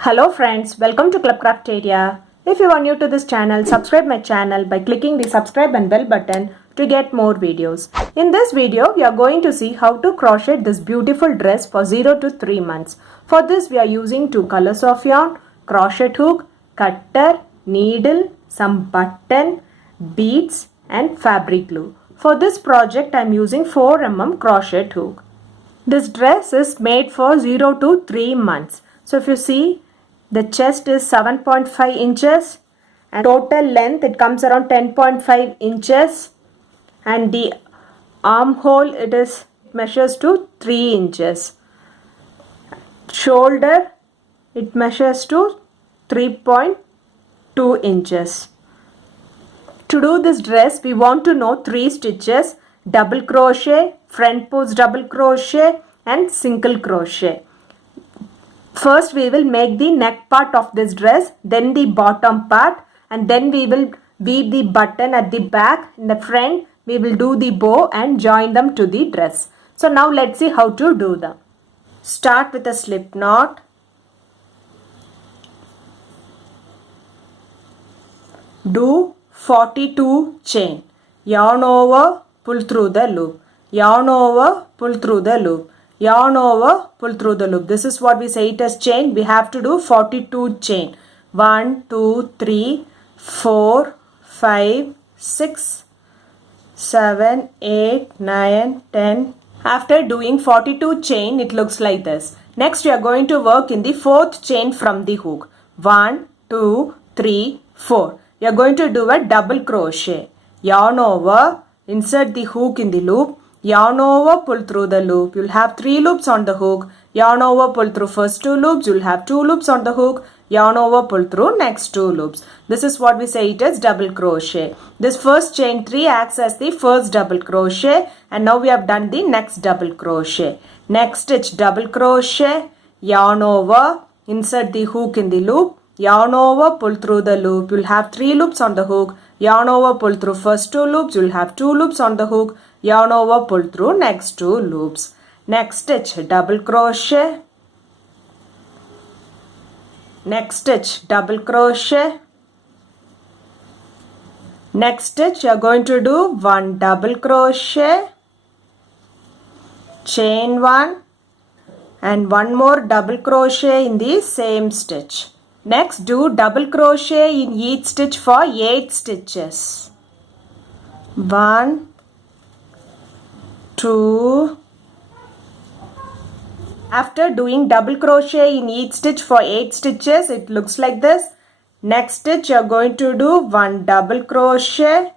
Hello friends, welcome to Club Crafteria. If you are new to this channel, subscribe my channel by clicking the subscribe and bell button to get more videos. In this video, we are going to see how to crochet this beautiful dress for 0 to 3 months. For this, we are using 2 colors of yarn, crochet hook, cutter, needle, some button, beads and fabric glue. For this project, I am using 4 mm crochet hook. This dress is made for 0 to 3 months. So if you see, the chest is 7.5 inches and total length it comes around 10.5 inches and the armhole it is measures to 3 inches. Shoulder it measures to 3.2 inches. To do this dress we want to know 3 stitches: double crochet, front post double crochet and single crochet. First we will make the neck part of this dress, then the bottom part, and then we will weave the button at the back. In the front we will do the bow and join them to the dress. So now let's see how to do them. Start with a slip knot. Do 42 chain. Yarn over, pull through the loop. Yarn over, pull through the loop. Yarn over, pull through the loop. This is what we say it as chain. We have to do 42 chain. 1, 2, 3, 4, 5, 6, 7, 8, 9, 10. After doing 42 chain, it looks like this. Next, we are going to work in the 4th chain from the hook. 1, 2, 3, 4. We are going to do a double crochet. Yarn over, insert the hook in the loop. Yarn over, pull through the loop. You'll have 3 loops on the hook. Yarn over, pull through first 2 loops. You'll have 2 loops on the hook. Yarn over, pull through next 2 loops. This is what we say it is double crochet. This first chain 3 acts as the first double crochet, and now we have done the next double crochet. Next stitch double crochet, yarn over, insert the hook in the loop. Yarn over, pull through the loop. You'll have 3 loops on the hook. Yarn over, pull through first 2 loops. You'll have 2 loops on the hook. Yarn over, pull through next 2 loops. Next stitch double crochet. Next stitch double crochet. Next stitch you are going to do 1 double crochet, chain 1 and 1 more double crochet in the same stitch. Next do double crochet in each stitch for 8 stitches. 1, 2. After doing double crochet in each stitch for 8 stitches, it looks like this. Next stitch you are going to do 1 double crochet,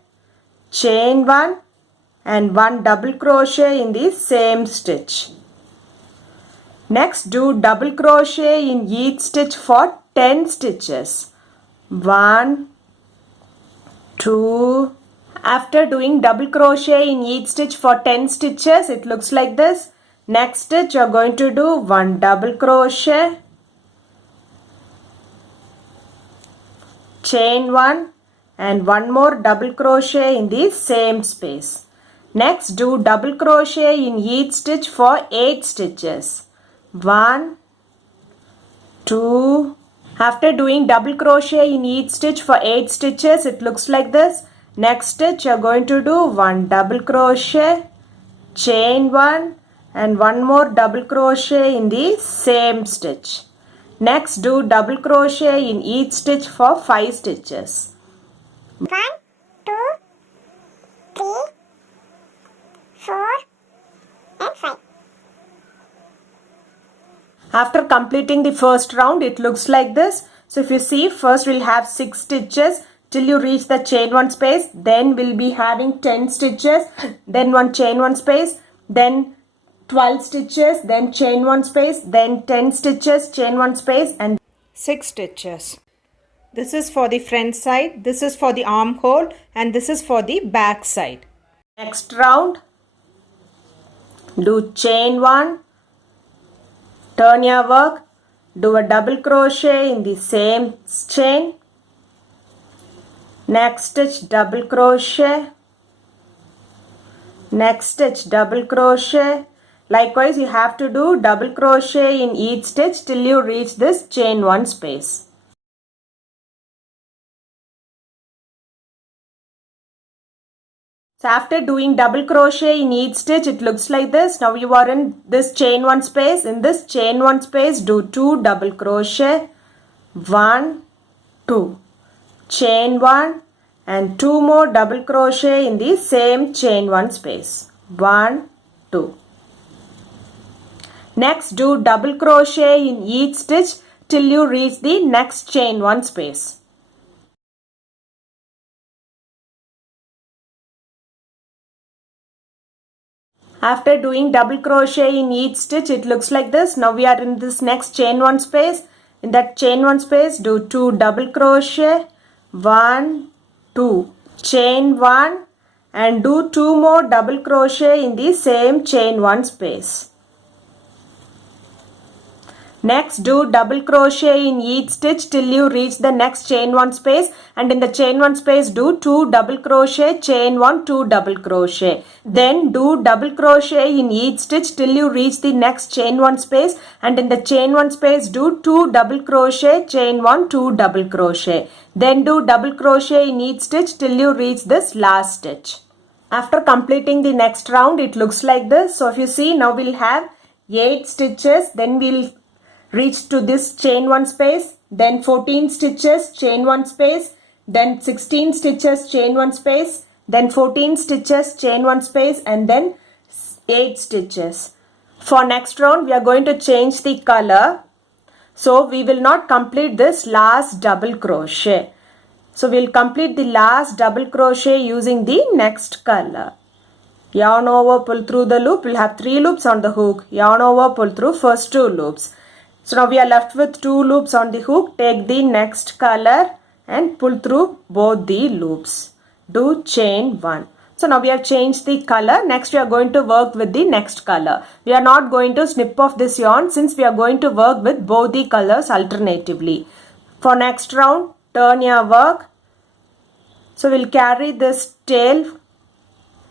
chain 1 and 1 double crochet in the same stitch. Next do double crochet in each stitch for 10 stitches. 1, 2. After doing double crochet in each stitch for 10 stitches, it looks like this. Next stitch you are going to do 1 double crochet, chain 1 and 1 more double crochet in the same space. Next do double crochet in each stitch for 8 stitches. 1, 2. After doing double crochet in each stitch for 8 stitches, it looks like this. Next stitch you are going to do 1 double crochet, chain 1 and 1 more double crochet in the same stitch. Next do double crochet in each stitch for 5 stitches. 1, 2, 3, 4 and 5. After completing the first round, it looks like this. So if you see, first we'll have 6 stitches till you reach the chain 1 space. Then we'll be having 10 stitches, then 1 chain 1 space, then 12 stitches, then chain 1 space, then 10 stitches, chain 1 space and 6 stitches. This is for the front side, this is for the armhole and this is for the back side. Next round, do chain 1, turn your work, do a double crochet in the same chain. Next stitch double crochet. Next stitch double crochet. Likewise, you have to do double crochet in each stitch till you reach this chain 1 space. So after doing double crochet in each stitch, it looks like this. Now you are in this chain 1 space. In this chain 1 space, do 2 double crochet, 1, 2, chain 1 and 2 more double crochet in the same chain 1 space, 1, 2. Next, do double crochet in each stitch till you reach the next chain 1 space. After doing double crochet in each stitch, it looks like this. Now we are in this next chain 1 space. In that chain 1 space, do 2 double crochet, 1, 2, chain 1 and do 2 more double crochet in the same chain 1 space. Next, do double crochet in each stitch till you reach the next chain 1 space, and in the chain 1 space do 2 double crochet, chain 1, 2 double crochet. Then do double crochet in each stitch till you reach the next chain 1 space, and in the chain 1 space do 2 double crochet, chain 1, 2 double crochet. Then do double crochet in each stitch till you reach this last stitch. After completing the next round, it looks like this. So if you see, now we'll have 8 stitches, then we'll reach to this chain 1 space, then 14 stitches, chain 1 space, then 16 stitches, chain 1 space, then 14 stitches, chain 1 space and then 8 stitches. For next round, we are going to change the color. So we will not complete this last double crochet. So we will complete the last double crochet using the next color. Yarn over, pull through the loop. We'll have 3 loops on the hook. Yarn over, pull through first 2 loops. So now we are left with 2 loops on the hook. Take the next color and pull through both the loops. Do chain 1. So now we have changed the color. Next we are going to work with the next color. We are not going to snip off this yarn since we are going to work with both the colors alternatively. For next round, turn your work. So we'll carry this tail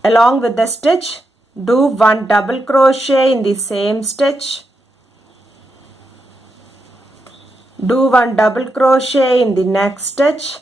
along with the stitch. Do 1 double crochet in the same stitch. Do 1 double crochet in the next stitch.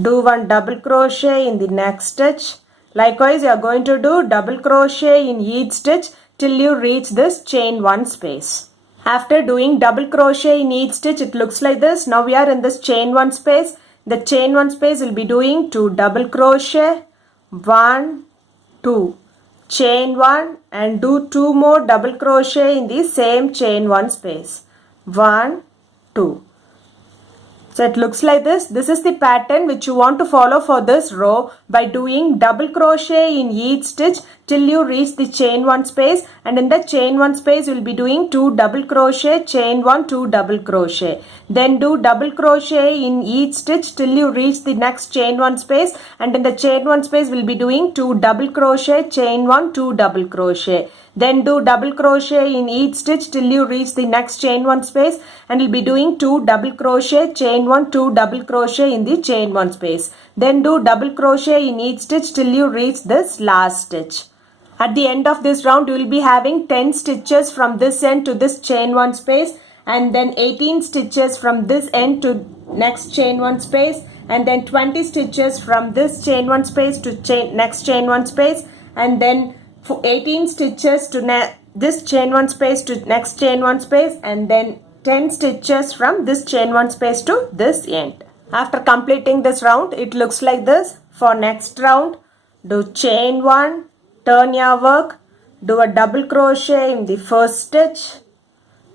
Do 1 double crochet in the next stitch. Likewise, you are going to do double crochet in each stitch till you reach this chain 1 space. After doing double crochet in each stitch, it looks like this. Now we are in this chain 1 space. The chain 1 space will be doing 2 double crochet, 1, 2, chain 1 and do 2 more double crochet in the same chain 1 space. 1, 2. So it looks like this. This is the pattern which you want to follow for this row by doing double crochet in each stitch till you reach the chain 1 space, and in the chain 1 space you will be doing 2 double crochet, chain 1, 2 double crochet. Then do double crochet in each stitch till you reach the next chain 1 space, and in the chain 1 space we will be doing 2 double crochet, chain 1, 2 double crochet. Then do double crochet in each stitch till you reach the next chain 1 space, and you'll be doing 2 double crochet, chain 1, 2 double crochet in the chain 1 space. Then do double crochet in each stitch till you reach this last stitch. At the end of this round, you will be having 10 stitches from this end to this chain 1 space, and then 18 stitches from this end to next chain 1 space, and then 20 stitches from this chain 1 space to next chain 1 space, and then 18 stitches to this chain 1 space to next chain 1 space, and then 10 stitches from this chain 1 space to this end. After completing this round, it looks like this. For next round, do chain 1, turn your work, do a double crochet in the first stitch,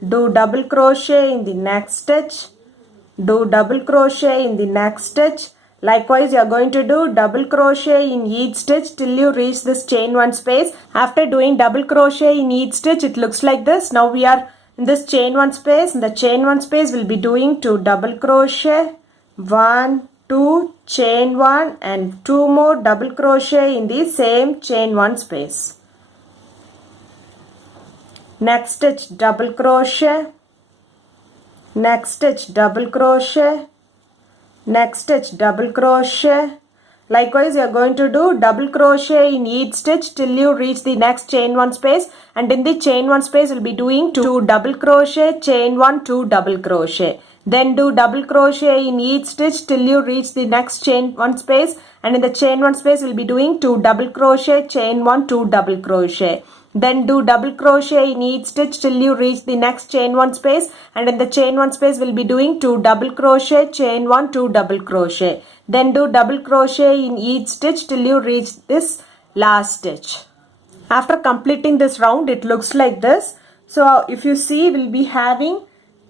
do double crochet in the next stitch, do double crochet in the next stitch. Likewise, you are going to do double crochet in each stitch till you reach this chain 1 space. After doing double crochet in each stitch, it looks like this. Now we are in this chain 1 space. In the chain 1 space, we'll be doing 2 double crochet, 1, 2, chain 1 and 2 more double crochet in the same chain 1 space. Next stitch double crochet, next stitch double crochet, next stitch double crochet. Likewise, you are going to do double crochet in each stitch till you reach the next chain 1 space, and in the chain 1 space you will be doing 2 double crochet, chain 1, 2 double crochet. Then do double crochet in each stitch till you reach the next chain 1 space, and in the chain 1 space you will be doing 2 double crochet, chain 1, 2 double crochet. Then do double crochet in each stitch till you reach the next chain 1 space, and in the chain 1 space we will be doing 2 double crochet, chain 1, 2 double crochet. Then do double crochet in each stitch till you reach this last stitch. After completing this round, it looks like this. So if you see, we'll be having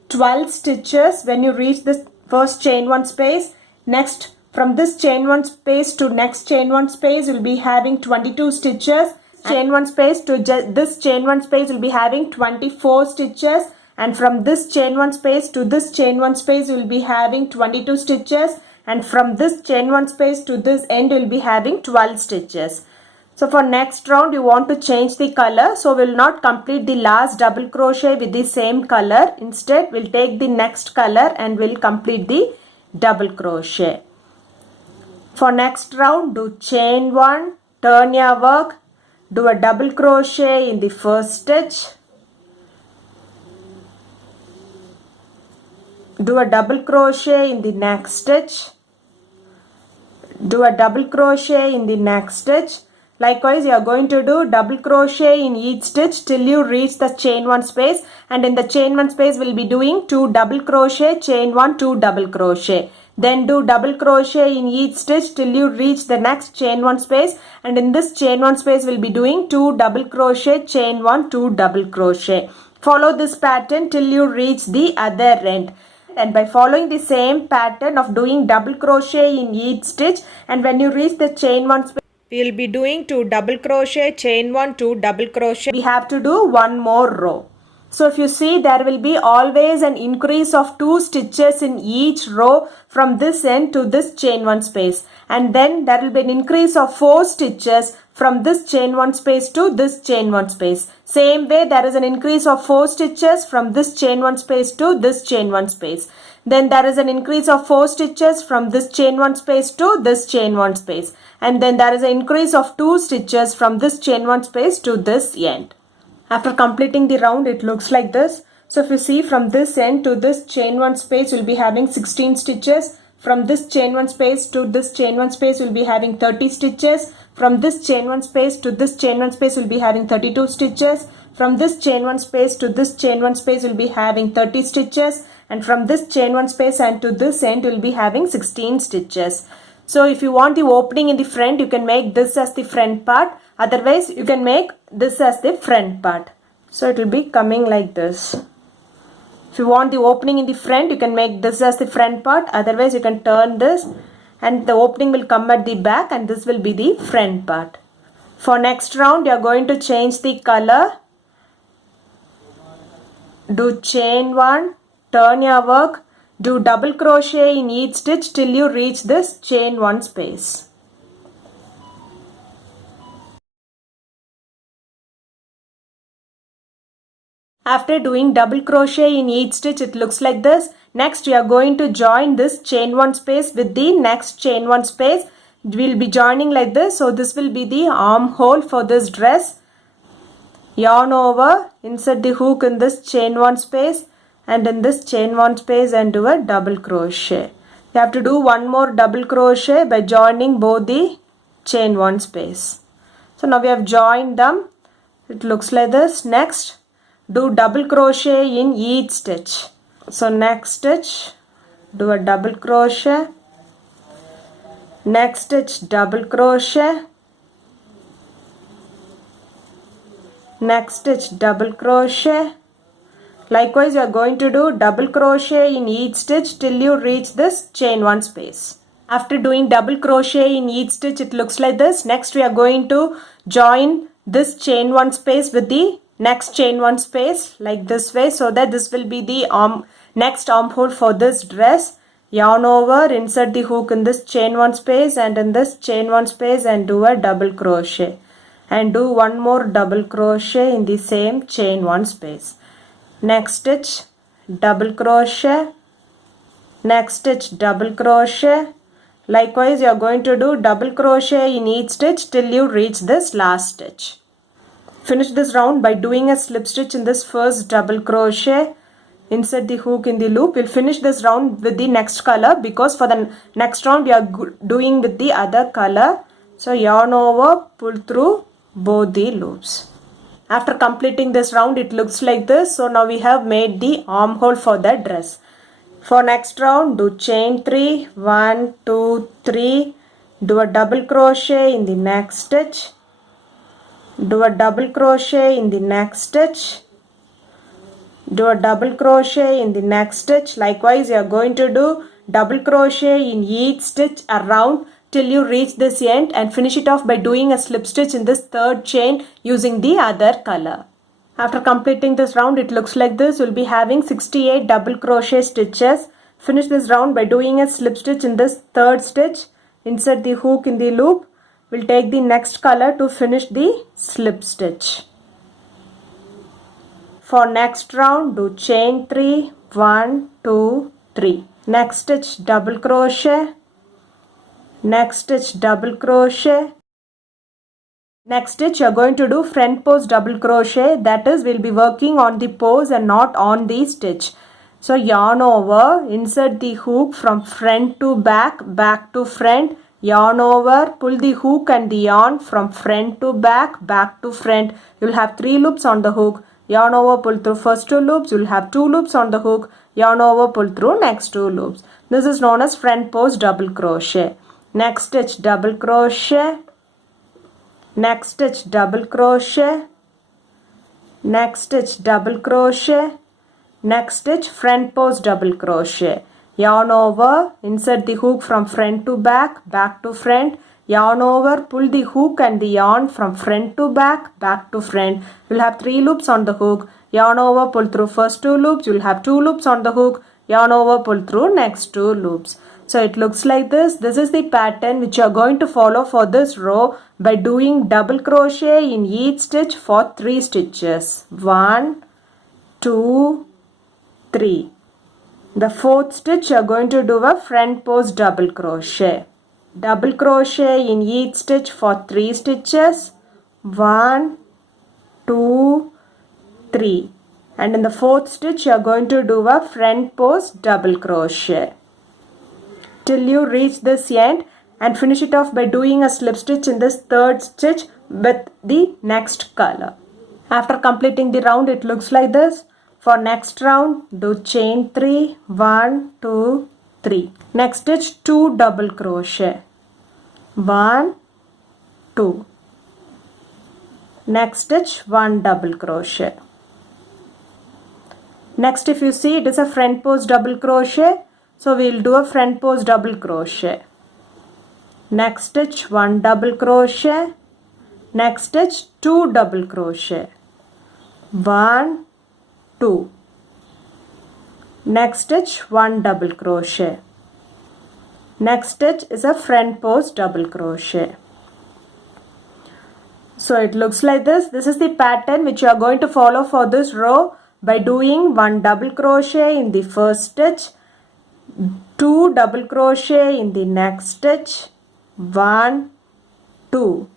12 stitches when you reach this first chain 1 space. Next, from this chain 1 space to next chain 1 space, you'll be having 22 stitches. Chain 1 space to this chain 1 space will be having 24 stitches, and from this chain 1 space to this chain 1 space you will be having 22 stitches, and from this chain 1 space to this end you will be having 12 stitches. So for next round you want to change the color, so we will not complete the last double crochet with the same color. Instead we'll take the next color and we'll complete the double crochet. For next round, do chain 1, turn your work, do a double crochet in the first stitch, do a double crochet in the next stitch, do a double crochet in the next stitch. Likewise, you are going to do double crochet in each stitch till you reach the chain 1 space, and in the chain 1 space we will be doing 2 double crochet, chain 1, 2 double crochet. Then do double crochet in each stitch till you reach the next chain 1 space, and in this chain 1 space we will be doing 2 double crochet, chain 1, 2 double crochet. Follow this pattern till you reach the other end. And by following the same pattern of doing double crochet in each stitch, and when you reach the chain 1 space, we will be doing 2 double crochet, chain 1, 2 double crochet. We have to do one more row. So if you see, there will be always an increase of 2 stitches in each row from this end to this chain 1 space, and then there will be an increase of 4 stitches from this chain 1 space to this chain 1 space. Same way, there is an increase of 4 stitches from this chain 1 space to this chain 1 space. Then there is an increase of 4 stitches from this chain 1 space to this chain 1 space, and then there is an increase of 2 stitches from this chain 1 space to this end. After completing the round, it looks like this. So if you see, from this end to this chain 1 space you will be having 16 stitches. From this chain 1 space to this chain 1 space you will be having 30 stitches. From this chain 1 space to this chain 1 space you will be having 32 stitches. From this chain 1 space to this chain 1 space you will be having 30 stitches, and from this chain 1 space and to this end you will be having 16 stitches. So if you want the opening in the front, you can make this as the front part. Otherwise, you can make this as the front part. So it will be coming like this. If you want the opening in the front, you can make this as the front part. Otherwise, you can turn this and the opening will come at the back, and this will be the front part. For next round, you are going to change the color. Do chain 1, turn your work, do double crochet in each stitch till you reach this chain 1 space. After doing double crochet in each stitch, it looks like this. Next, we are going to join this chain 1 space with the next chain 1 space. We will be joining like this. So this will be the armhole for this dress. Yarn over, insert the hook in this chain 1 space and in this chain 1 space and do a double crochet. You have to do one more double crochet by joining both the chain 1 space. So now we have joined them. It looks like this. Next, do double crochet in each stitch. So next stitch, do a double crochet. Next stitch, double crochet. Next stitch, double crochet. Likewise, you are going to do double crochet in each stitch till you reach this chain 1 space. After doing double crochet in each stitch, it looks like this. Next, we are going to join this chain 1 space with the next chain 1 space like this way, so that this will be the next armhole for this dress. Yarn over, insert the hook in this chain 1 space and in this chain 1 space and do a double crochet. And do one more double crochet in the same chain 1 space. Next stitch, double crochet. Next stitch, double crochet. Likewise, you are going to do double crochet in each stitch till you reach this last stitch. Finish this round by doing a slip stitch in this first double crochet. Insert the hook in the loop. We'll finish this round with the next color because for the next round we are doing with the other color. So yarn over, pull through both the loops. After completing this round, it looks like this. So now we have made the armhole for the dress. For next round, do chain 3, 1, 2, 3, do a double crochet in the next stitch, do a double crochet in the next stitch, do a double crochet in the next stitch. Likewise, you are going to do double crochet in each stitch around till you reach this end and finish it off by doing a slip stitch in this third chain using the other color. After completing this round, it looks like this. You'll be having 68 double crochet stitches. Finish this round by doing a slip stitch in this third stitch. Insert the hook in the loop. We'll take the next color to finish the slip stitch. For next round, do chain 3, 1, 2, 3. Next stitch double crochet. Next stitch double crochet. Next stitch you are going to do front post double crochet, that is we'll be working on the pose and not on the stitch. So yarn over, insert the hook from front to back, back to front, yarn over, pull the hook and the yarn from front to back, back to front. You'll have 3 loops on the hook, yarn over, pull through first 2 loops, you'll have 2 loops on the hook, yarn over, pull through next 2 loops. This is known as front post double crochet. Next stitch double crochet. Next stitch double crochet, next stitch double crochet, next stitch front post double crochet, yarn over, insert the hook from front to back, back to front, yarn over, pull the hook and the yarn from front to back, back to front. You'll have 3 loops on the hook, yarn over, pull through first 2 loops, you'll have 2 loops on the hook, yarn over, pull through next 2 loops. So it looks like this. This is the pattern which you are going to follow for this row by doing double crochet in each stitch for 3 stitches. 1, 2, 3. The 4th stitch you are going to do a front post double crochet. Double crochet in each stitch for 3 stitches. 1, 2, 3. And in the 4th stitch you are going to do a front post double crochet till you reach this end and finish it off by doing a slip stitch in this 3rd stitch with the next color. After completing the round, it looks like this. For next round, do chain 3, 1, 2, 3. Next stitch 2 double crochet. 1, 2. Next stitch 1 double crochet. Next, if you see, it is a front post double crochet. So we'll do a front post double crochet. Next stitch 1 double crochet. Next stitch 2 double crochet. 1, 2. Next stitch 1 double crochet. Next stitch is a front post double crochet. So it looks like this. This is the pattern which you are going to follow for this row by doing 1 double crochet in the first stitch, 2 double crochet in the next stitch, 1, 2,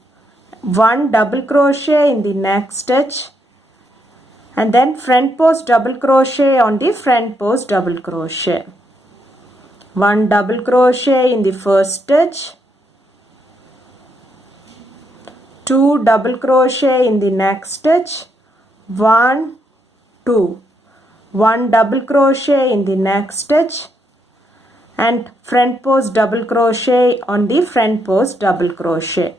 1 double crochet in the next stitch, and then front post double crochet on the front post double crochet. 1 double crochet in the first stitch, 2 double crochet in the next stitch, 1, 2, 1 double crochet in the next stitch, and front post double crochet on the front post double crochet.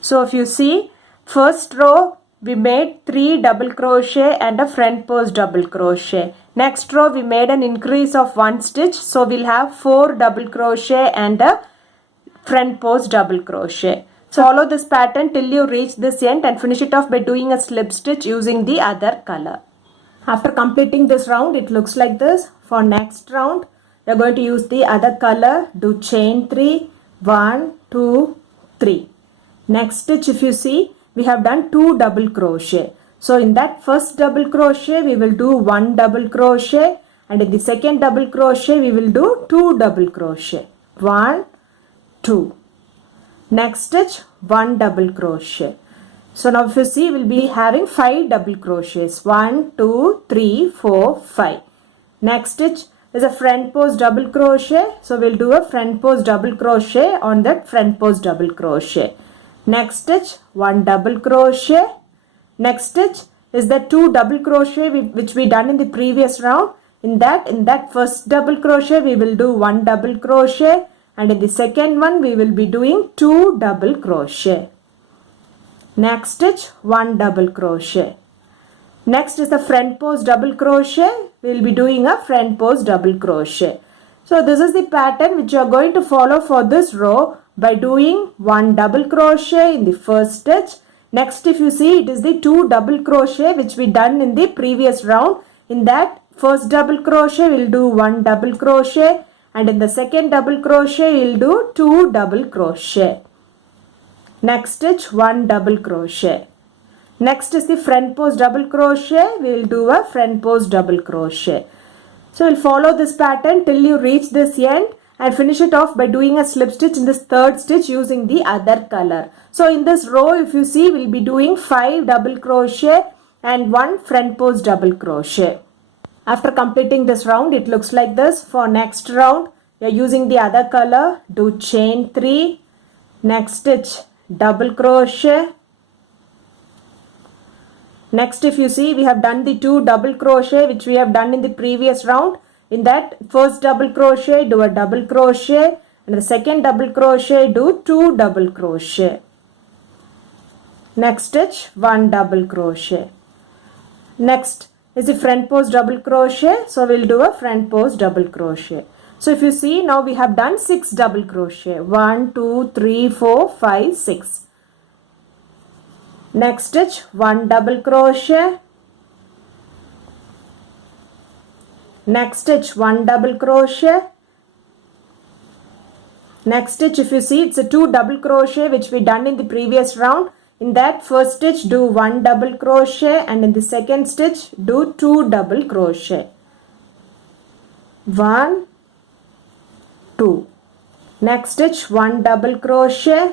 So if you see, first row we made 3 double crochet and a front post double crochet. Next row we made an increase of 1 stitch, so we'll have 4 double crochet and a front post double crochet. So follow this pattern till you reach this end and finish it off by doing a slip stitch using the other color. After completing this round, it looks like this. For next round, we are going to use the other color. Do chain 3, 1, 2, 3. Next stitch, if you see, we have done 2 double crochet. So in that first double crochet, we will do 1 double crochet, and in the second double crochet, we will do 2 double crochet. 1, 2. Next stitch 1 double crochet. So now if you see, we'll be having 5 double crochets. 1, 2, 3, 4, 5. Next stitch is a front post double crochet. So we'll do a front post double crochet on that front post double crochet. Next stitch 1 double crochet. Next stitch is the 2 double crochet which we done in the previous round. In that first double crochet we will do 1 double crochet, and in the second one we will be doing 2 double crochet. Next stitch 1 double crochet. Next is the front post double crochet. We will be doing a front post double crochet. So this is the pattern which you are going to follow for this row by doing 1 double crochet in the first stitch. Next, if you see, it is the 2 double crochet which we done in the previous round. In that first double crochet we will do 1 double crochet, and in the second double crochet we will do 2 double crochet. Next stitch 1 double crochet. Next is the front post double crochet. We will do a front post double crochet. So we'll follow this pattern till you reach this end and finish it off by doing a slip stitch in this third stitch using the other color. So in this row, if you see, we'll be doing 5 double crochet and 1 front post double crochet. After completing this round, it looks like this. For next round, you're using the other color. Do chain 3. Next stitch double crochet. Next, if you see, we have done the 2 double crochet which we have done in the previous round. In that first double crochet, do a double crochet, and the second double crochet, do 2 double crochet. Next stitch 1 double crochet. Next is the front post double crochet. So we'll do a front post double crochet. So if you see, now we have done 6 double crochet. 1, 2, 3, 4, 5, 6. Next stitch 1 double crochet. Next stitch 1 double crochet. Next stitch, if you see, it's a 2 double crochet which we done in the previous round. In that first stitch, do 1 double crochet, and in the second stitch, do 2 double crochet. 1, 2. Next stitch 1 double crochet.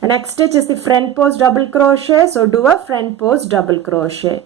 Next stitch is the front post double crochet. So do a front post double crochet.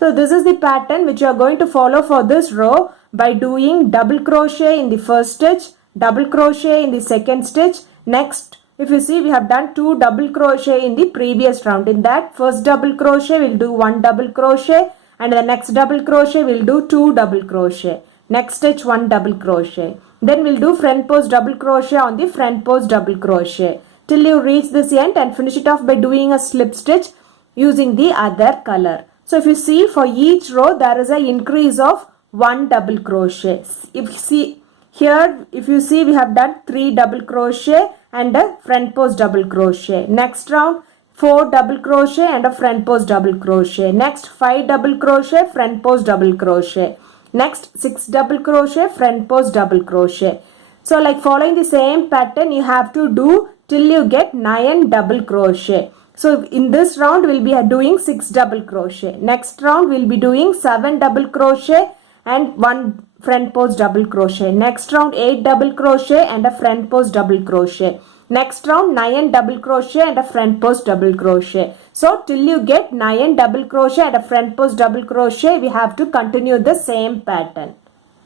So this is the pattern which you are going to follow for this row by doing double crochet in the first stitch, double crochet in the second stitch. Next, if you see, we have done 2 double crochet in the previous round. In that first double crochet we'll do 1 double crochet, and the next double crochet we'll do 2 double crochet. Next stitch 1 double crochet. Then we'll do front post double crochet on the front post double crochet till you reach this end and finish it off by doing a slip stitch using the other color. So if you see, for each row there is an increase of 1 double crochet. If you see here, if you see, we have done 3 double crochet and a front post double crochet. Next round 4 double crochet and a front post double crochet. Next 5 double crochet, front post double crochet. Next 6 double crochet, front post double crochet. So like following the same pattern you have to do till you get 9 double crochet. So in this round we'll be doing 6 double crochet. Next round we'll be doing 7 double crochet and 1 front post double crochet. Next round 8 double crochet and a front post double crochet. Next round 9 double crochet and a front post double crochet. So till you get 9 double crochet and a front post double crochet, we have to continue the same pattern.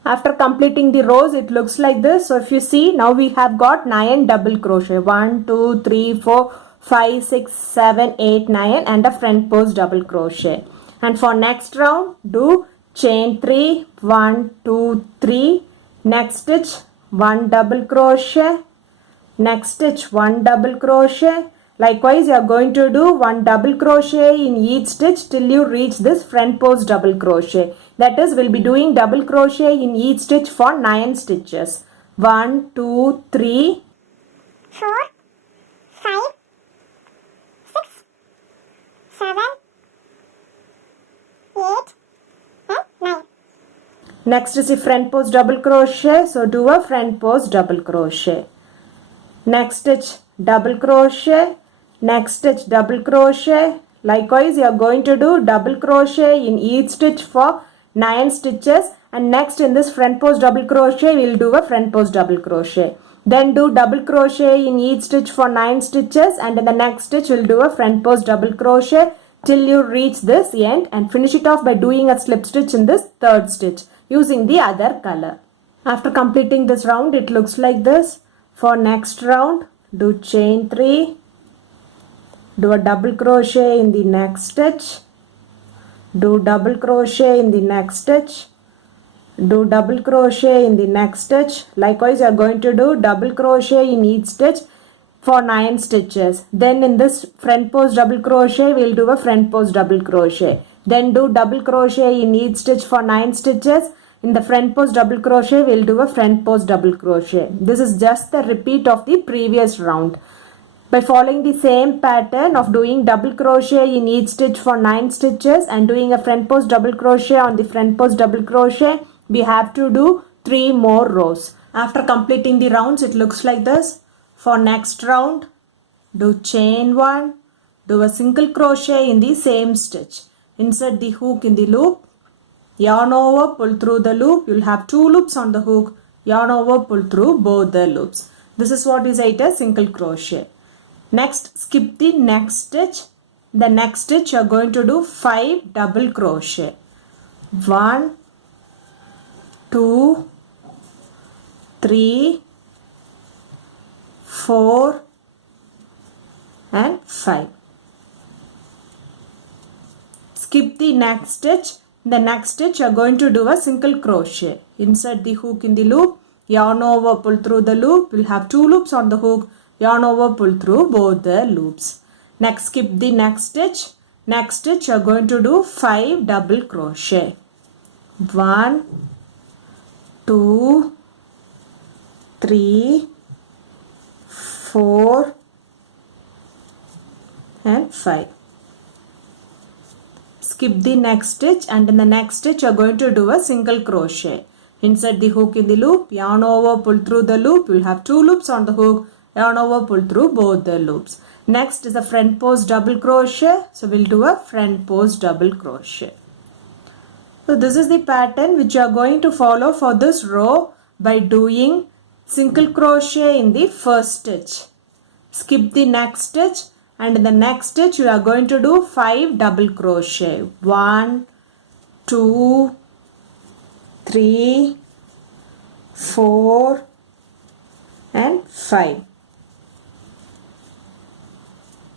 After completing the rows, it looks like this. So if you see, now we have got 9 double crochet. 1, 2, 3, 4, 5, 6, 7, 8, 9 and a front post double crochet. And for next round, do chain 3, 1, 2, 3. Next stitch 1 double crochet. Next stitch 1 double crochet. Likewise, you are going to do 1 double crochet in each stitch till you reach this front post double crochet. That is, we'll be doing double crochet in each stitch for 9 stitches. 1, 2, 3, 4, 5, 6, 7, 8, and 9. Next is the front post double crochet. So do a front post double crochet. Next stitch double crochet. Next stitch double crochet. Likewise, you are going to do double crochet in each stitch for 9 stitches, and next in this front post double crochet we will do a front post double crochet. Then do double crochet in each stitch for 9 stitches, and in the next stitch we'll do a front post double crochet till you reach this end, and finish it off by doing a slip stitch in this third stitch using the other color. After completing this round, it looks like this. For next round, do chain 3, do a double crochet in the next stitch, do double crochet in the next stitch, do double crochet in the next stitch. Likewise, you are going to do double crochet in each stitch for 9 stitches. Then in this front post double crochet, we'll do a front post double crochet. Then do double crochet in each stitch for 9 stitches. In the front post double crochet, we'll do a front post double crochet. This is just the repeat of the previous round. By following the same pattern of doing double crochet in each stitch for 9 stitches and doing a front post double crochet on the front post double crochet, we have to do 3 more rows. After completing the rounds, it looks like this. For next round, do chain 1, do a single crochet in the same stitch. Insert the hook in the loop, yarn over, pull through the loop. You'll have 2 loops on the hook, yarn over, pull through both the loops. This is what is a single crochet. Next, skip the next stitch. The next stitch you are going to do 5 double crochet. 1, 2, 3, 4 and 5. Skip the next stitch. The next stitch you are going to do a single crochet. Insert the hook in the loop, yarn over, pull through the loop. You'll have 2 loops on the hook, yarn over, pull through both the loops. Next, skip the next stitch. Next stitch you are going to do 5 double crochet. 1, 2, 3, 4 and 5. Skip the next stitch, and in the next stitch you are going to do a single crochet. Insert the hook in the loop, yarn over, pull through the loop. You will have 2 loops on the hook, yarn over, pull through both the loops. Next is a front post double crochet. So we'll do a front post double crochet. So this is the pattern which you are going to follow for this row by doing single crochet in the first stitch. Skip the next stitch, and in the next stitch you are going to do 5 double crochet. 1, 2, 3, 4 and 5.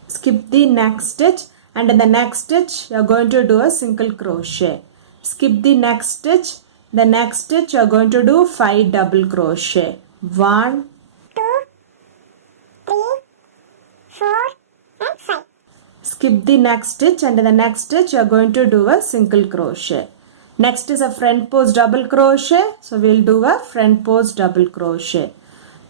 Skip the next stitch, and in the next stitch you are going to do a single crochet. Skip the next stitch. The next stitch you are going to do 5 double crochet. 1, 2, 3, 4 and 5. Skip the next stitch, and in the next stitch you are going to do a single crochet. Next is a front post double crochet. So we'll do a front post double crochet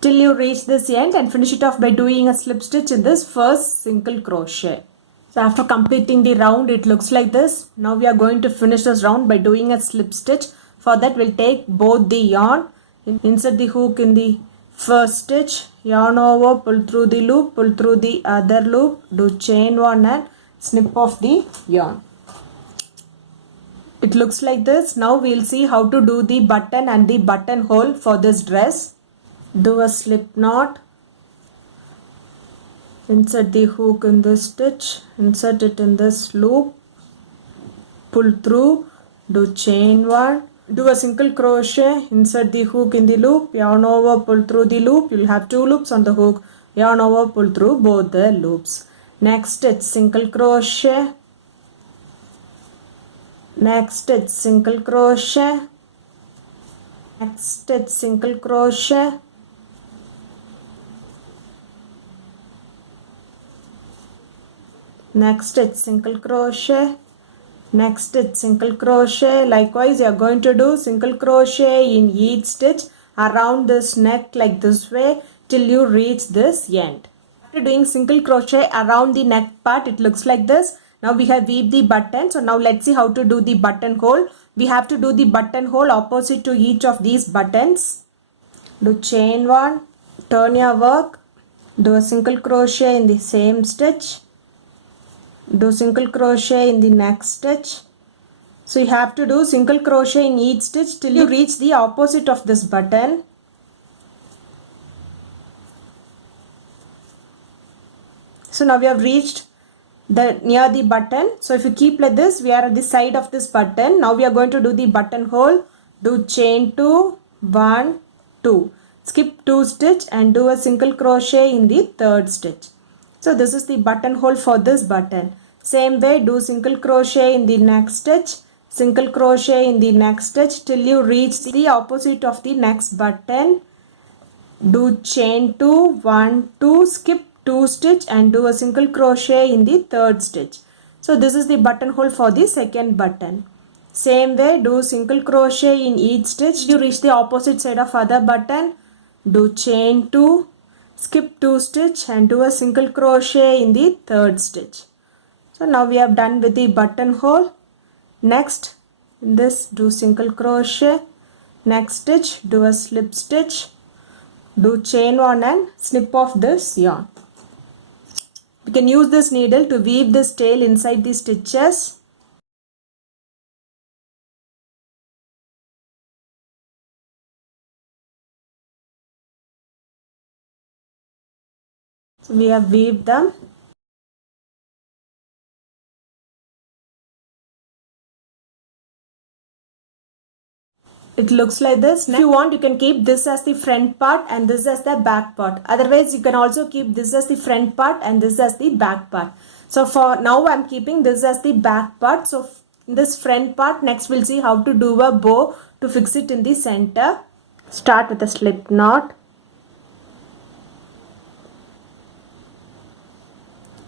till you reach this end, and finish it off by doing a slip stitch in this first single crochet. So after completing the round, it looks like this. Now we are going to finish this round by doing a slip stitch. For that, we'll take both the yarn, insert the hook in the first stitch, yarn over, pull through the loop, pull through the other loop, do chain 1 and snip off the yarn. It looks like this. Now we'll see how to do the button and the buttonhole for this dress. Do a slip knot, insert the hook in this stitch, insert it in this loop, pull through, do chain 1, do a single crochet, insert the hook in the loop, yarn over, pull through the loop. You'll have 2 loops on the hook, yarn over, pull through both the loops. Next stitch, single crochet, next stitch, single crochet, next stitch, single crochet, next stitch, single crochet, next stitch, single crochet. Likewise, you are going to do single crochet in each stitch around this neck like this way till you reach this end. After doing single crochet around the neck part, it looks like this. Now we have weaved the button. So now let's see how to do the buttonhole. We have to do the buttonhole opposite to each of these buttons. Do chain 1, turn your work, do a single crochet in the same stitch, do single crochet in the next stitch. So you have to do single crochet in each stitch till you reach the opposite of this button. So now we have reached the near the button. So if you keep like this, we are at the side of this button. Now we are going to do the buttonhole. Do chain 2, 1, 2. Skip 2 stitch and do a single crochet in the third stitch. So this is the buttonhole for this button. Same way, do single crochet in the next stitch, single crochet in the next stitch till you reach the opposite of the next button. Do chain 2, 1, 2, skip 2 stitch and do a single crochet in the third stitch. So this is the buttonhole for the second button. Same way, do single crochet in each stitch. You reach the opposite side of other button. Do chain 2, skip 2 stitch and do a single crochet in the third stitch. So now we have done with the buttonhole. Next, in this do single crochet. Next stitch, do a slip stitch. Do chain 1 and snip off this yarn. You can use this needle to weave this tail inside the stitches. So we have weaved them. It looks like this. If you want, you can keep this as the front part and this as the back part. Otherwise, you can also keep this as the front part and this as the back part. So for now, I'm keeping this as the back part. So this front part, next we'll see how to do a bow to fix it in the center. Start with a slip knot.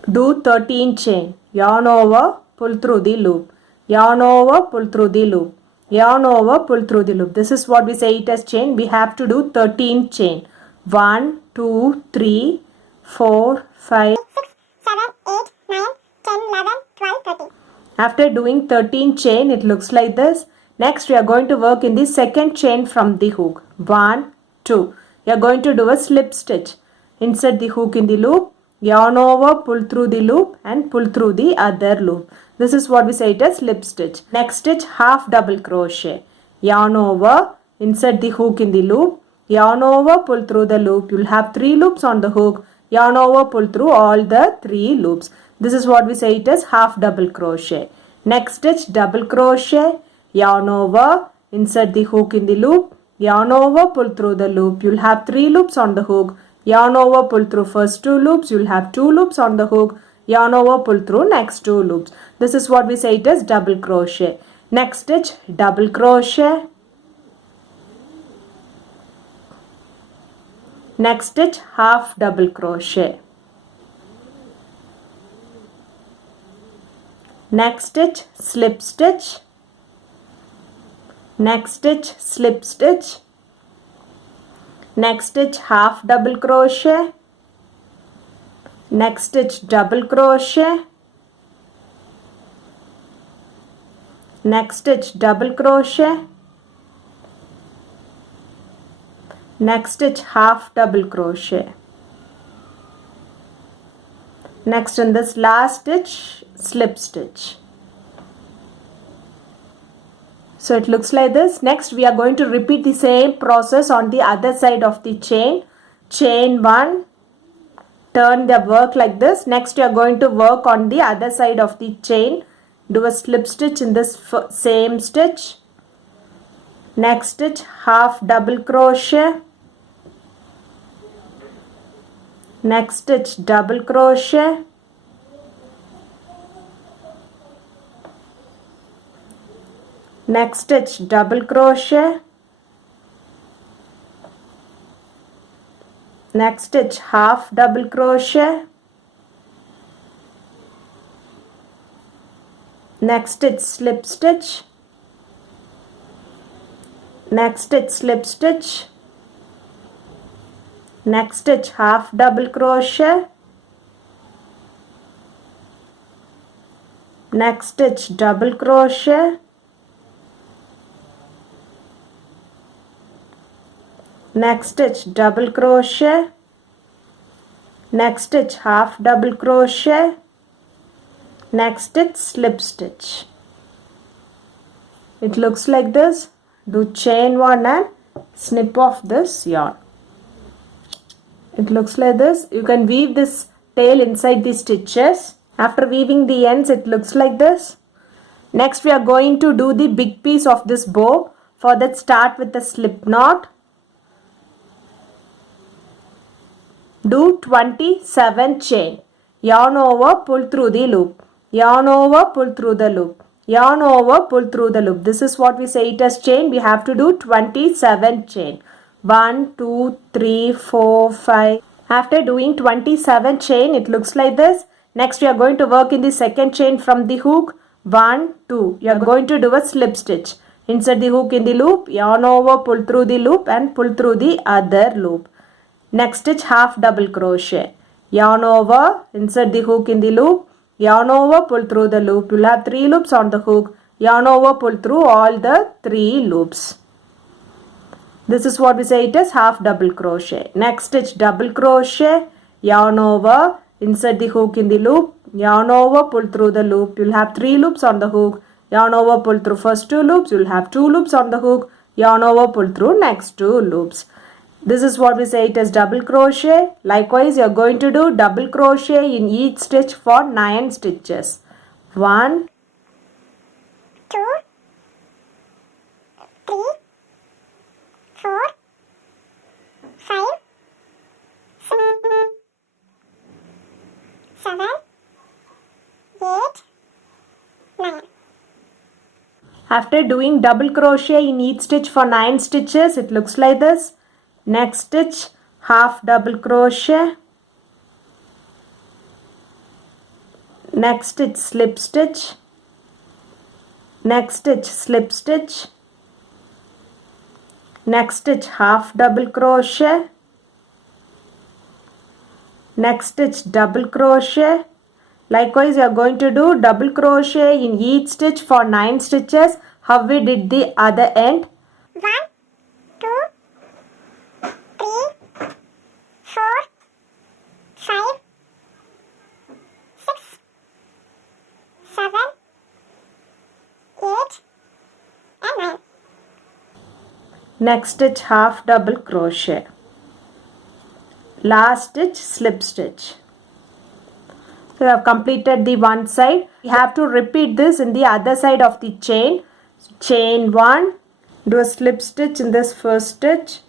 Do 13 chain. Yarn over, pull through the loop. Yarn over, pull through the loop. Yarn over, pull through the loop. This is what we say it as chain. We have to do 13 chain. 1, 2, 3, 4, 5, 6, 7, 8, 9, 10, 11, 12, 13. After doing 13 chain, it looks like this. Next, we are going to work in the second chain from the hook. 1, 2. You are going to do a slip stitch. Insert the hook in the loop. Yarn over, pull through the loop and pull through the other loop. This is what we say it as slip stitch. Next stitch, half double crochet. Yarn over, insert the hook in the loop. Yarn over, pull through the loop. You will have 3 loops on the hook. Yarn over, pull through all the 3 loops. This is what we say it as half double crochet. Next stitch, double crochet. Yarn over, insert the hook in the loop. Yarn over, pull through the loop. You will have 3 loops on the hook. Yarn over, pull through first 2 loops. You will have 2 loops on the hook. Yarn over, pull through next 2 loops. This is what we say it as double crochet. Next stitch, double crochet. Next stitch, half double crochet. Next stitch, slip stitch. Next stitch, slip stitch. Next stitch, half double crochet. Next stitch, double crochet. Next stitch, double crochet. Next stitch, half double crochet. Next, in this last stitch, slip stitch. So it looks like this. Next, we are going to repeat the same process on the other side of the chain. Chain 1, turn the work like this. Next, you are going to work on the other side of the chain. Do a slip stitch in this same stitch. Next stitch, half double crochet. Next stitch, double crochet. Next stitch, double crochet. Next stitch, half double crochet. Next stitch, slip stitch. Next stitch, slip stitch. Next stitch, half double crochet. Next stitch, double crochet. Next stitch, double crochet. Next stitch, half double crochet. Next stitch, slip stitch. It looks like this. Do chain 1 and snip off this yarn. It looks like this. You can weave this tail inside the stitches. After weaving the ends, it looks like this. Next, we are going to do the big piece of this bow. For that, start with a slip knot. Do 27 chain. Yarn over, pull through the loop. Yarn over, pull through the loop. Yarn over, pull through the loop. This is what we say it as chain. We have to do 27 chain. 1, 2, 3, 4, 5. After doing 27 chain, it looks like this. Next, we are going to work in the second chain from the hook. 1, 2. You are going to do a slip stitch. Insert the hook in the loop. Yarn over, pull through the loop and pull through the other loop. Next stitch, half double crochet. Yarn over, insert the hook in the loop. Yarn over, pull through the loop. You will have 3 loops on the hook. Yarn over, pull through all the 3 loops. This is what we say it is half double crochet. Next stitch, double crochet. Yarn over, insert the hook in the loop. Yarn over, pull through the loop. You will have 3 loops on the hook. Yarn over, pull through first 2 loops. You will have 2 loops on the hook. Yarn over, pull through next 2 loops. This is what we say it is double crochet. Likewise, you are going to do double crochet in each stitch for 9 stitches. 1, 2, 3, 4, 5, 6, 7, 8, 9. After doing double crochet in each stitch for 9 stitches, it looks like this. Next stitch, half double crochet. Next stitch, slip stitch. Next stitch, slip stitch. Next stitch, half double crochet. Next stitch, double crochet. Likewise, you are going to do double crochet in each stitch for 9 stitches. How we did the other end. 1, 2, 3, 4, 5, 6, 7, 8, and 9. Next stitch, half double crochet. Last stitch, slip stitch. So we have completed the one side. We have to repeat this in the other side of the chain. So chain 1, do a slip stitch in this first stitch.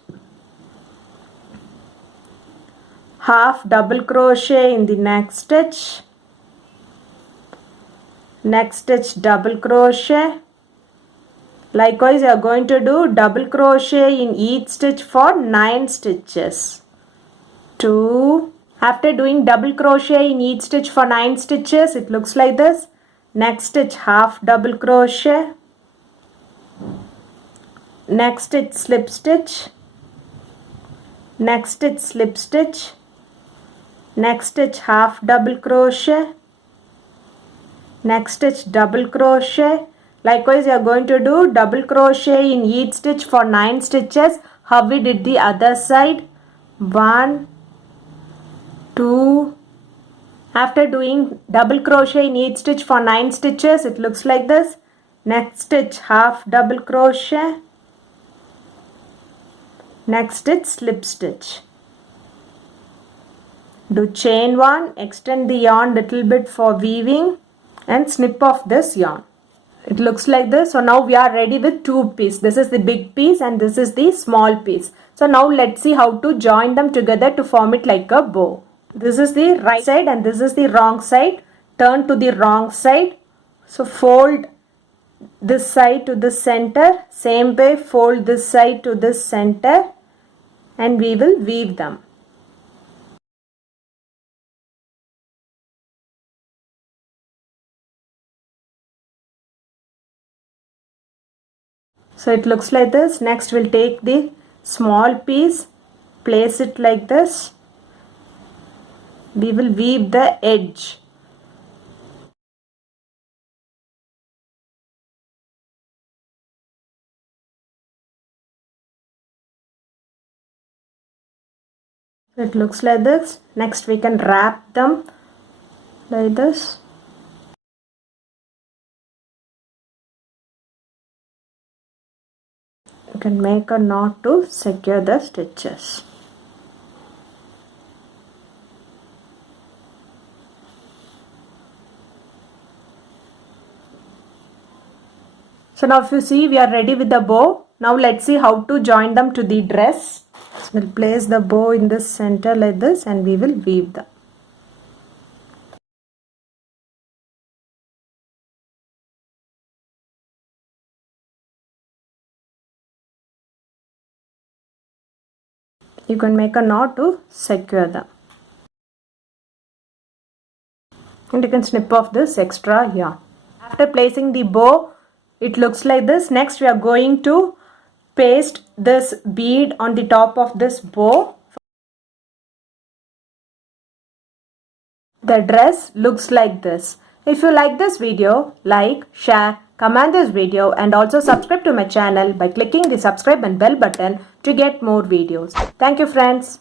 Half double crochet in the next stitch. Next stitch, double crochet. Likewise, you are going to do double crochet in each stitch for 9 stitches. 2. After doing double crochet in each stitch for 9 stitches, it looks like this. Next stitch, half double crochet. Next stitch, slip stitch. Next stitch, slip stitch. Next stitch, half double crochet. Next stitch, double crochet. Likewise, you are going to do double crochet in each stitch for 9 stitches. How we did the other side. 1, 2. After doing double crochet in each stitch for 9 stitches, it looks like this. Next stitch, half double crochet. Next stitch, slip stitch. Do chain 1, extend the yarn little bit for weaving and snip off this yarn. It looks like this. So now we are ready with 2 pieces. This is the big piece and this is the small piece. So now let's see how to join them together to form it like a bow. This is the right side and this is the wrong side. Turn to the wrong side. So fold this side to the center. Same way fold this side to this center and we will weave them. So it looks like this. Next we'll take the small piece, place it like this. We will weave the edge. So it looks like this. Next we can wrap them like this. You can make a knot to secure the stitches. So now if you see, we are ready with the bow. Now let's see how to join them to the dress. We'll place the bow in the center like this and we will weave them. You can make a knot to secure them. And you can snip off this extra yarn. After placing the bow, it looks like this. Next we are going to paste this bead on the top of this bow. The dress looks like this. If you like this video, like, share, comment this video and also subscribe to my channel by clicking the subscribe and bell button to get more videos. Thank you friends.